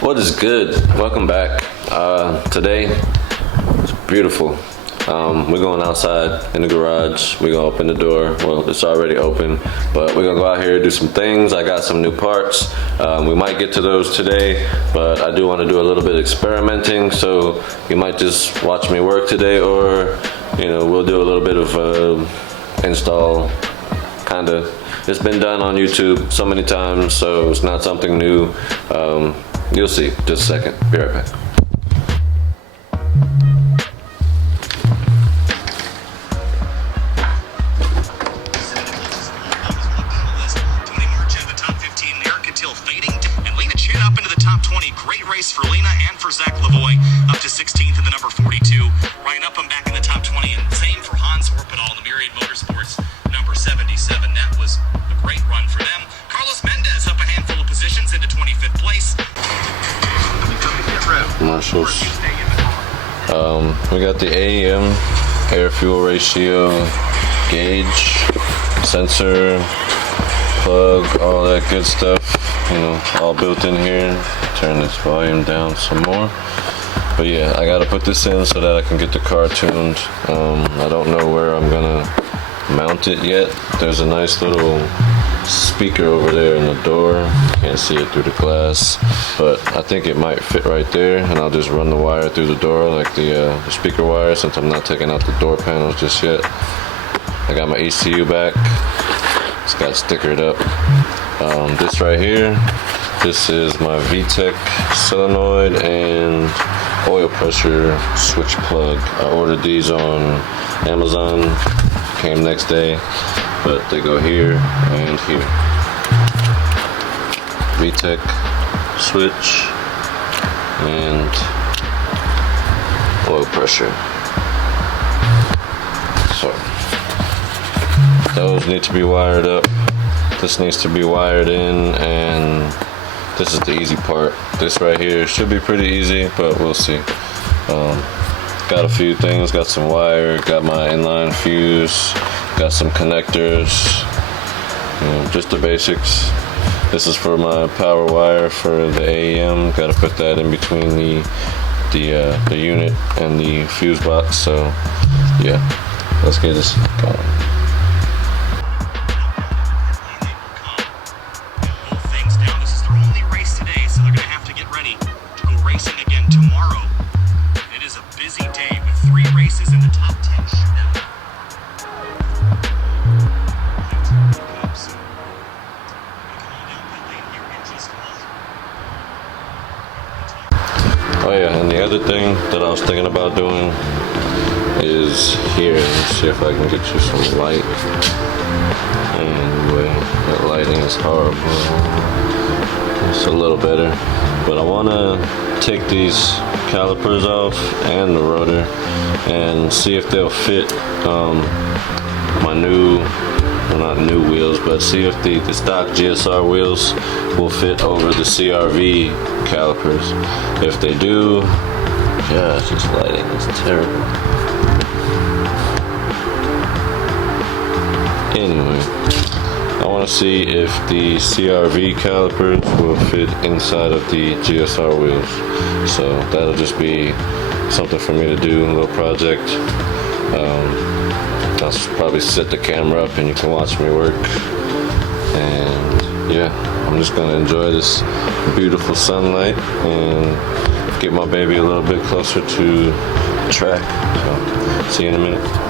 What is good? Welcome back. Today, it's beautiful. We're going outside in the garage. We're gonna open the door. Well, it's already open, but we're gonna go out here, do some things. I got some new parts. We might get to those today, but I do wanna do a little bit of experimenting, so you might just watch me work today, or we'll do a little bit of install, kinda. It's been done on YouTube so many times, so it's not something new. You'll see. Just a second. Be right back. Great race for Lena and for Zach Lavoie, up to 16th in the number 42. Ryan Upham back in the top 20, and same for Hans Orpedal in the Myriad Motorsports, number 77. That was a great run for them. Carlos Mendez up a handful of positions into 25th place. Marshalls. We got the AEM, air fuel ratio, gauge, sensor, plug, all that good stuff. All built in here. Turn this volume down some more. But yeah, I gotta put this in so that I can get the car tuned. I don't know where I'm gonna mount it yet. There's a nice little speaker over there in the door. Can't see it through the glass, but I think it might fit right there, and I'll just run the wire through the door like the speaker wire, since I'm not taking out the door panels just yet. I got my ECU back. It's got stickered up. This right here, this is my VTEC solenoid and oil pressure switch plug. I ordered these on Amazon, came next day, but they go here and here. VTEC switch and oil pressure. So those need to be wired up. This needs to be wired in, and this is the easy part. This right here should be pretty easy, but we'll see. Got a few things, got some wire, got my inline fuse, got some connectors, just the basics. This is for my power wire for the AEM. Got to put that in between the unit and the fuse box. So yeah, let's get this going. Oh yeah, and the other thing that I was thinking about doing is here. Let's see if I can get you some light. Anyway, that lighting is horrible. It's a little better, but I want to take these calipers off and the rotor and see if they'll fit my new, well, not new wheels, but see if the stock GSR wheels will fit over the CRV calipers. If they do, gosh, this lighting is terrible. Anyway, I want to see if the CRV calipers will fit inside of the GSR wheels. So that'll just be something for me to do, a little project. I'll probably set the camera up and you can watch me work. And yeah, I'm just gonna enjoy this beautiful sunlight and get my baby a little bit closer to the track. So, see you in a minute.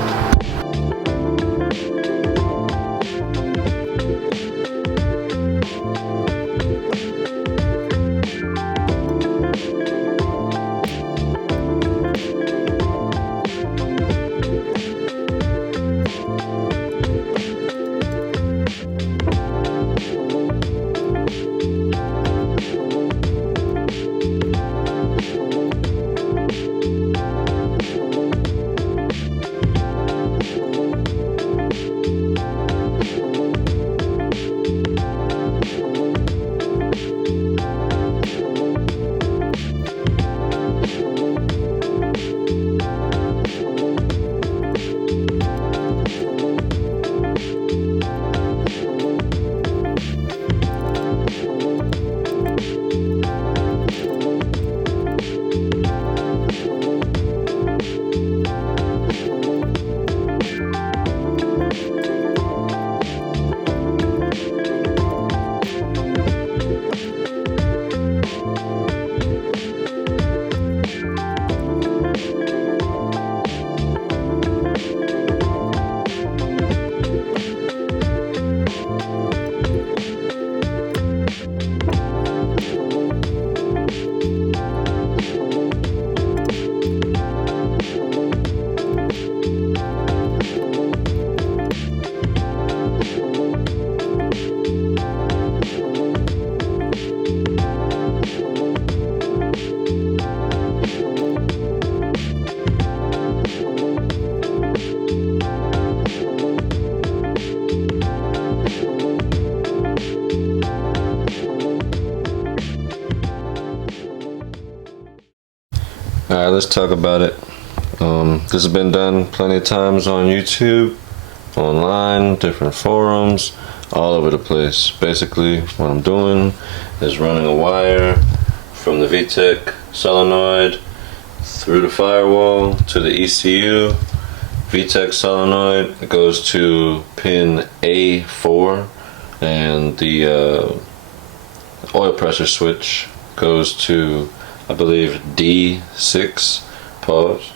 Alright, let's talk about it. This has been done plenty of times on YouTube, online, different forums, all over the place. Basically, what I'm doing is running a wire from the VTEC solenoid through the firewall to the ECU. VTEC solenoid goes to pin A4, and the oil pressure switch goes to, I believe, D6. Pause.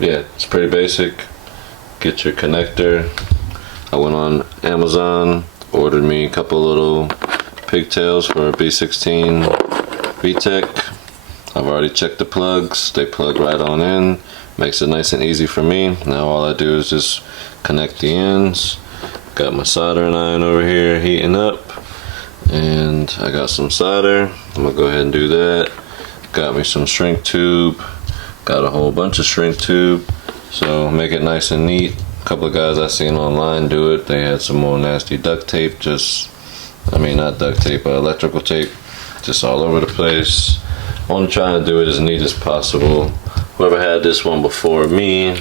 Yeah, it's pretty basic. Get your connector. I went on Amazon, ordered me a couple little pigtails for a B16 VTEC. I've already checked the plugs. They plug right on in. Makes it nice and easy for me. Now all I do is just connect the ends. Got my soldering iron over here heating up, and I got some solder. I'm gonna go ahead and do that. Got me some shrink tube. Got a whole bunch of shrink tube, so make it nice and neat. A couple of guys I seen online do it. They had some more nasty duct tape, not duct tape, but electrical tape, just all over the place. I'm trying to do it as neat as possible. Whoever had this one before me,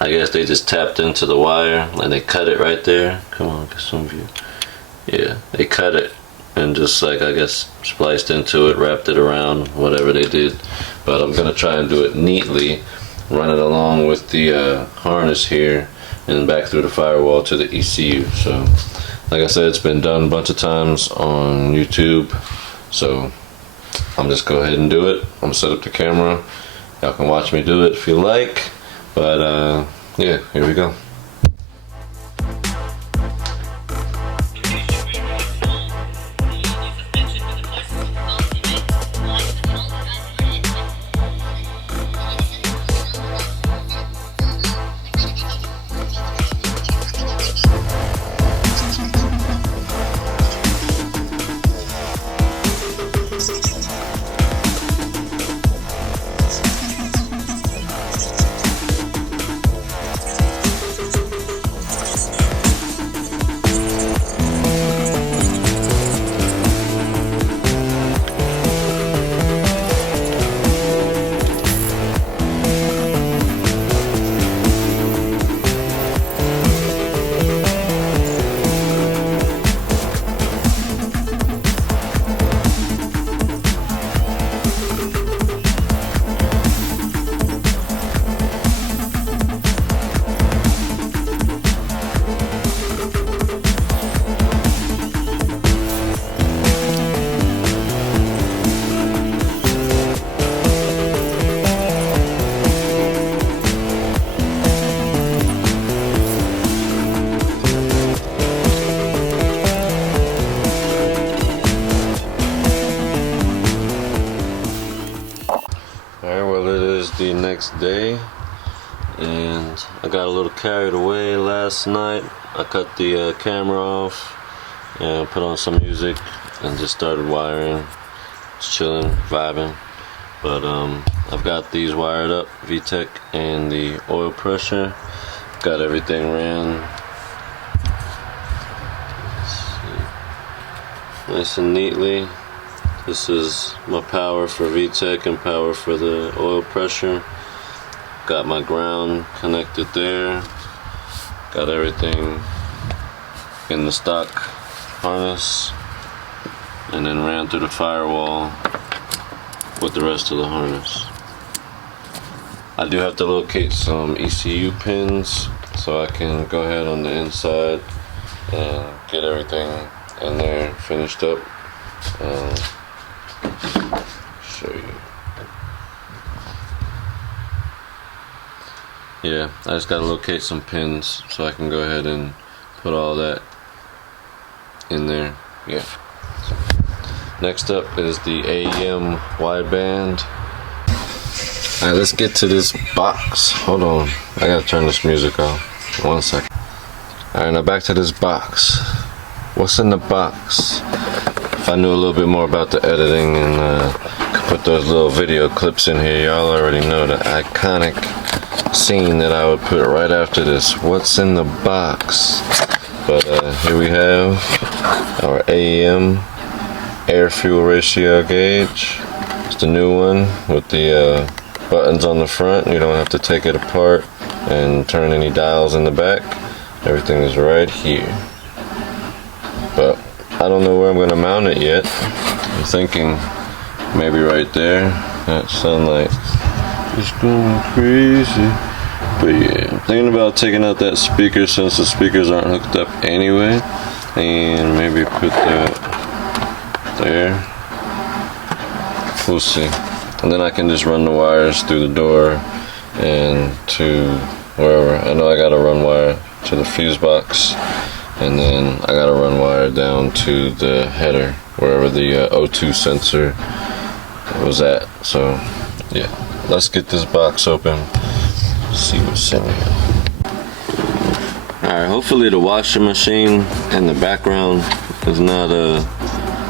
I guess they just tapped into the wire and they cut it right there. Come on, get some view. Yeah, they cut it and just, like, I guess spliced into it, wrapped it around, whatever they did. But I'm gonna try and do it neatly, run it along with the harness here and back through the firewall to the ECU. So like I said, it's been done a bunch of times on YouTube, so I'm just go ahead and do it. I'm gonna set up the camera. Y'all can watch me do it if you like, but yeah, here we go. The next day, and I got a little carried away last night. I cut the camera off and put on some music and just started wiring, just chilling, vibing. But I've got these wired up, VTEC and the oil pressure. Got everything ran nice and neatly. This is my power for VTEC and power for the oil pressure. Got my ground connected there. Got everything in the stock harness, and then ran through the firewall with the rest of the harness. I do have to locate some ECU pins so I can go ahead on the inside and get everything in there finished up. Show you. Yeah, I just gotta locate some pins so I can go ahead and put all that in there. Yeah. So, next up is the AEM wideband. Alright, let's get to this box. Hold on, I gotta turn this music off. 1 second. Alright, now back to this box. What's in the box? If I knew a little bit more about the editing and could put those little video clips in here, y'all already know the iconic scene that I would put right after this. What's in the box? But here we have our AEM air fuel ratio gauge. It's the new one with the buttons on the front. You don't have to take it apart and turn any dials in the back. Everything is right here. But I don't know where I'm gonna mount it yet. I'm thinking maybe right there. That sunlight is going crazy. But yeah, I'm thinking about taking out that speaker since the speakers aren't hooked up anyway. And maybe put that there. We'll see. And then I can just run the wires through the door and to wherever. I know I gotta run wire to the fuse box, and then I gotta run wire down to the header, wherever the O2 sensor was at. So yeah, let's get this box open, see what's in here. Alright, hopefully the washing machine in the background is not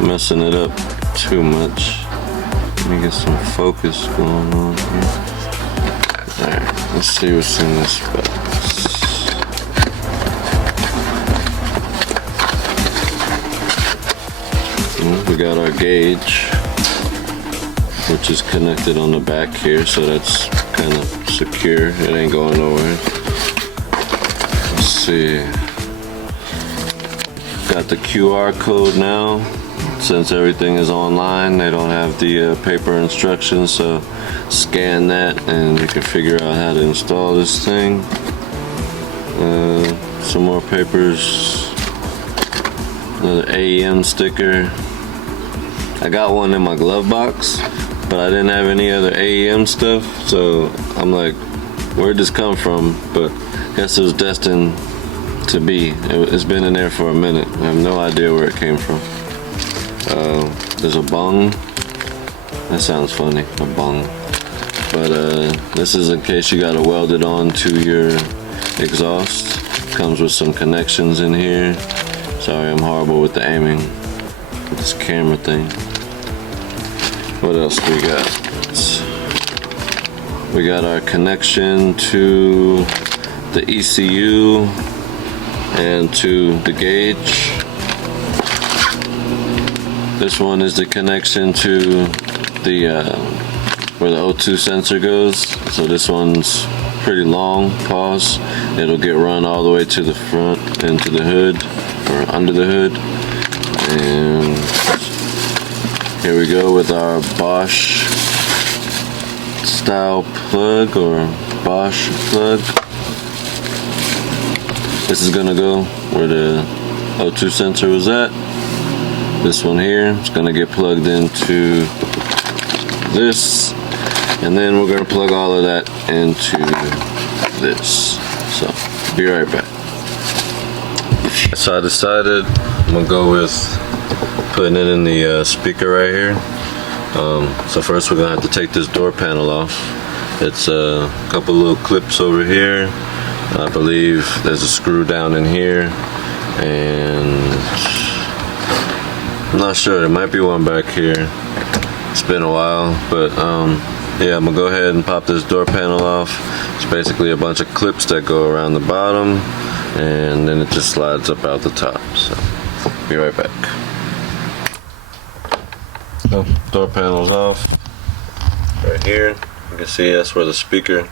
messing it up too much. Let me get some focus going on here. Alright, let's see what's in this box. We got our gauge, which is connected on the back here, so that's kind of secure. It ain't going nowhere. Let's see. Got the QR code now. Since everything is online, they don't have the paper instructions, so scan that and you can figure out how to install this thing. Some more papers. Another AEM sticker. I got one in my glove box, but I didn't have any other AEM stuff, so I'm like, where'd this come from? But I guess it was destined to be. It's been in there for a minute. I have no idea where it came from. There's a bung. That sounds funny, a bung. But this is in case you gotta weld it on to your exhaust. Comes with some connections in here. Sorry, I'm horrible with the aiming with this camera thing. What else do we got? We got our connection to the ECU and to the gauge. This one is the connection to the where the O2 sensor goes. So this one's pretty long. Pause. It'll get run all the way to the front and to the hood, or under the hood. And here we go with our Bosch style plug, or Bosch plug. This is gonna go where the O2 sensor was at. This one here is gonna get plugged into this, and then we're gonna plug all of that into this. So be right back. So I decided I'm gonna go with putting it in the speaker right here. So first we're gonna have to take this door panel off. It's a couple little clips over here. I believe there's a screw down in here, and I'm not sure, there might be one back here. It's been a while, but yeah, I'm gonna go ahead and pop this door panel off. It's basically a bunch of clips that go around the bottom, and then it just slides up out the top. So be right back. So, door panel's off. Right here, you can see that's where the speaker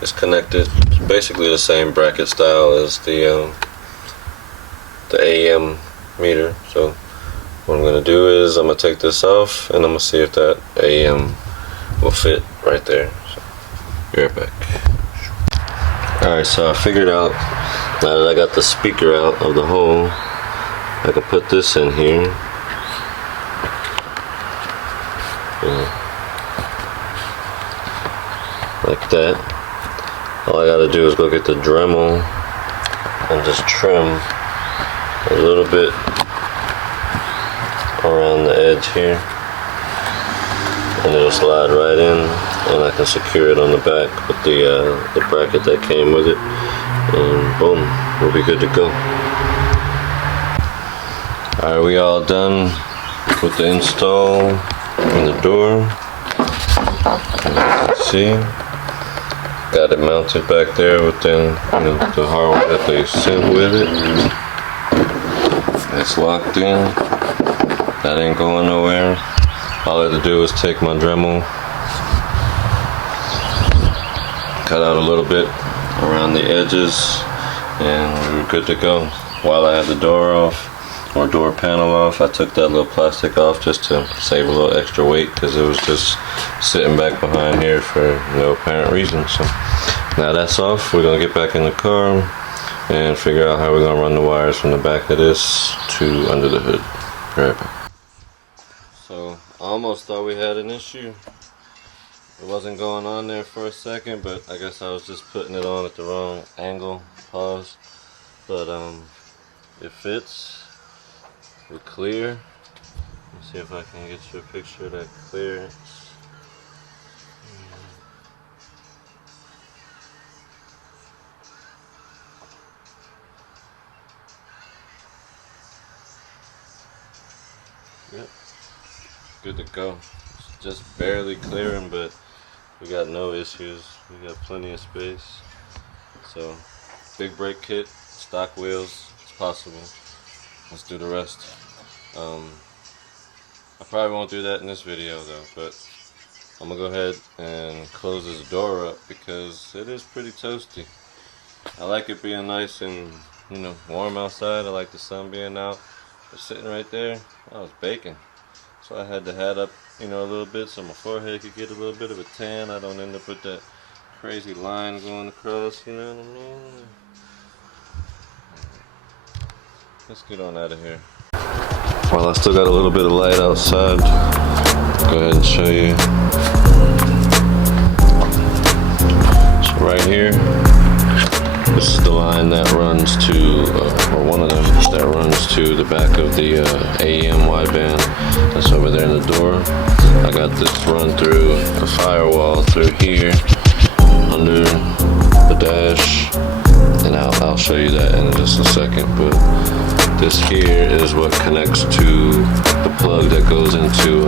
is connected. It's basically the same bracket style as the AEM meter. So what I'm gonna do is I'm gonna take this off, and I'm gonna see if that AEM will fit right there. So be right back. Alright, so I figured out, now that I got the speaker out of the hole, I can put this in here. Like that. All I gotta do is go get the Dremel and just trim a little bit around the edge here, and it'll slide right in, and I can secure it on the back with the bracket that came with it, and boom, we'll be good to go. Alright, we all done with the install in the door. As you can see, got it mounted back there within the hardware that they sent with it. It's locked in. That ain't going nowhere. all I had to do was take my Dremel, cut out a little bit around the edges, and we were good to go. While I had the door off, or door panel off, I took that little plastic off just to save a little extra weight because it was just sitting back behind here for no apparent reason. So now that's off, we're gonna get back in the car and figure out how we're gonna run the wires from the back of this to under the hood. Right back. So I almost thought we had an issue. It wasn't going on there for a second, but I guess I was just putting it on at the wrong angle. Pause. But it fits. We're clear. Let's see if I can get you a picture of that clearance. Yep, good to go. It's just barely clearing, but we got no issues. We got plenty of space. So, big brake kit, stock wheels, it's possible. Let's do the rest. I probably won't do that in this video though, but I'm gonna go ahead and close this door up because it is pretty toasty. I like it being nice and, you know, warm outside. I like the sun being out. But sitting right there, I was baking. So I had the hat up, you know, a little bit so my forehead could get a little bit of a tan. I don't end up with that crazy line going across, you know what I mean? Let's get on out of here. Well, I still got a little bit of light outside. Go ahead and show you. So right here, this is the line that runs to, or one of them that runs to the back of the AEM wideband. That's over there in the door. I got this run through the firewall through here, under the dash, and I'll show you that in just a second. But this here is what connects to the plug that goes into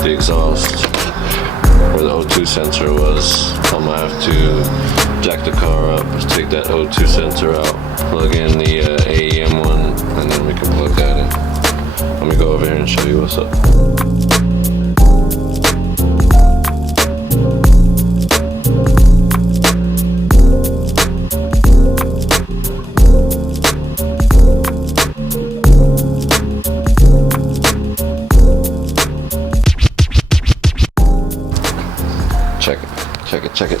the exhaust, where the O2 sensor was. I'm gonna have to jack the car up, take that O2 sensor out, plug in the AEM one, and then we can plug that in. Let me go over here and show you what's up. Check it.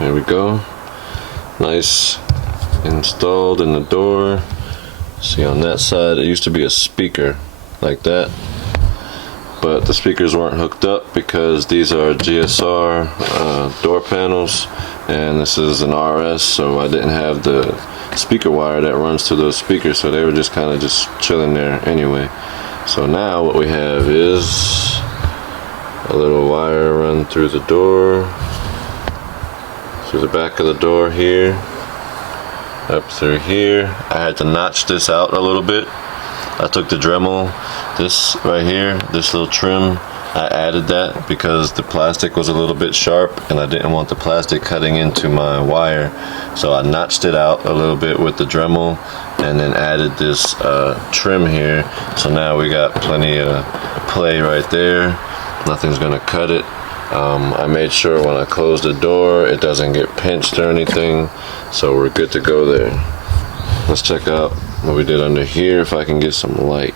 There we go. Nice installed in the door. See, on that side it used to be a speaker like that, but the speakers weren't hooked up because these are GSR door panels and this is an RS, so I didn't have the speaker wire that runs to those speakers, so they were just kind of just chilling there anyway. So now what we have is a little wire run through the door, through the back of the door here, up through here. I had to notch this out a little bit. I took the Dremel, this right here, this little trim, I added that because the plastic was a little bit sharp and I didn't want the plastic cutting into my wire. So I notched it out a little bit with the Dremel and then added this trim here. So now we got plenty of play right there. Nothing's gonna cut it. I made sure when I close the door it doesn't get pinched or anything, so we're good to go there. Let's check out what we did under here if I can get some light.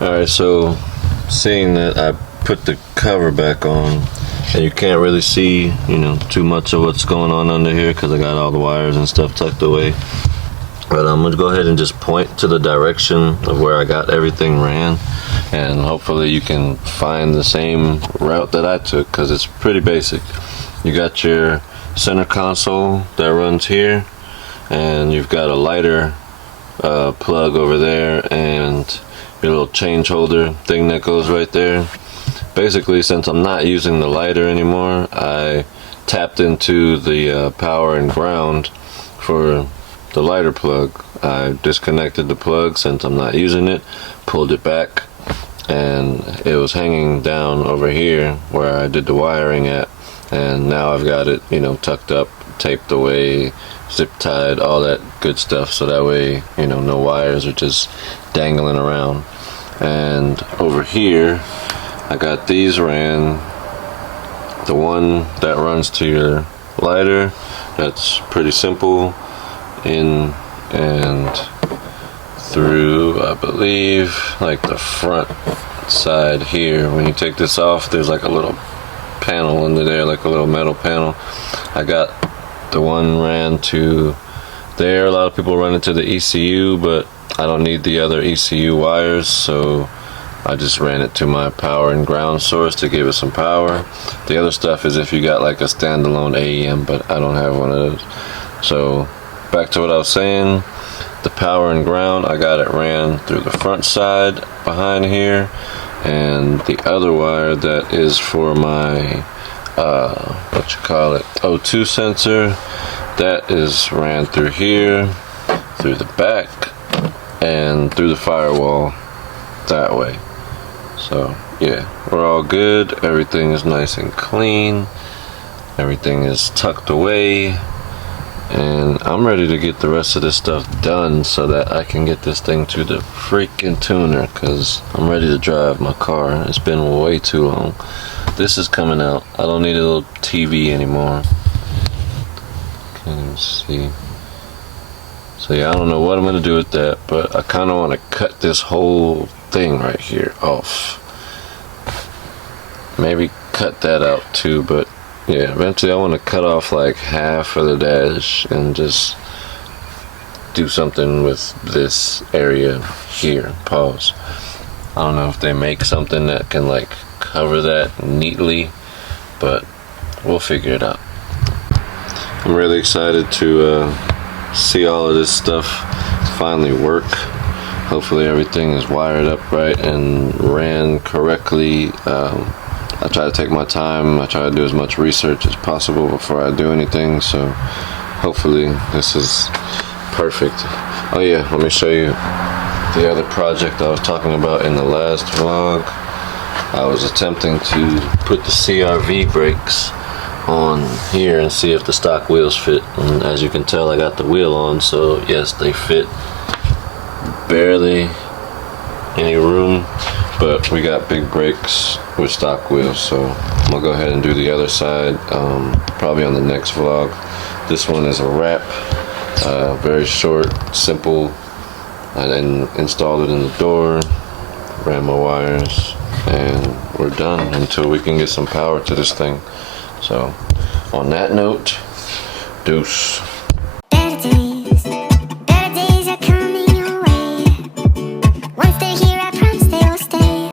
Alright, so seeing that I put the cover back on and you can't really see, you know, too much of what's going on under here because I got all the wires and stuff tucked away, but I'm gonna go ahead and just point to the direction of where I got everything ran, and hopefully you can find the same route that I took because it's pretty basic. You got your center console that runs here, and you've got a lighter plug over there and your little change holder thing that goes right there. Basically, since I'm not using the lighter anymore, I tapped into the power and ground for the lighter plug. I disconnected the plug since I'm not using it, pulled it back, and it was hanging down over here where I did the wiring at, and now I've got it, you know, tucked up, taped away, zip tied, all that good stuff, so that way, you know, no wires are just dangling around. And over here I got these ran. The one that runs to your lighter, that's pretty simple, in and through, I believe, like the front side here. When you take this off, there's like a little panel under there, like a little metal panel. I got the one ran to there. A lot of people run into the ECU, but I don't need the other ECU wires, so I just ran it to my power and ground source to give it some power. The other stuff is if you got like a standalone AEM, but I don't have one of those. So back to what I was saying, the power and ground, I got it ran through the front side behind here, and the other wire that is for my O2 sensor, that is ran through here, through the back, and through the firewall that way. So yeah, we're all good. Everything is nice and clean. Everything is tucked away. And I'm ready to get the rest of this stuff done so that I can get this thing to the freaking tuner, because I'm ready to drive my car. It's been way too long. This is coming out. I don't need a little TV anymore. Can't even see. So yeah, I don't know what I'm gonna do with that, but I kind of want to cut this whole thing right here off. Maybe cut that out too, but yeah, eventually I want to cut off like half of the dash and just do something with this area here. Pause. I don't know if they make something that can like cover that neatly, but we'll figure it out. I'm really excited to see all of this stuff finally work. Hopefully everything is wired up right and ran correctly. I try to take my time. I try to do as much research as possible before I do anything, so hopefully this is perfect. Oh yeah, let me show you the other project I was talking about in the last vlog. I was attempting to put the CRV brakes on here and see if the stock wheels fit, and as you can tell I got the wheel on, so yes, they fit. Barely any room, but we got big brakes with stock wheels, so I'm gonna go ahead and do the other side probably on the next vlog. This one is a wrap, very short, simple. I then installed it in the door, ran my wires, and we're done until we can get some power to this thing. So on that note, deuce.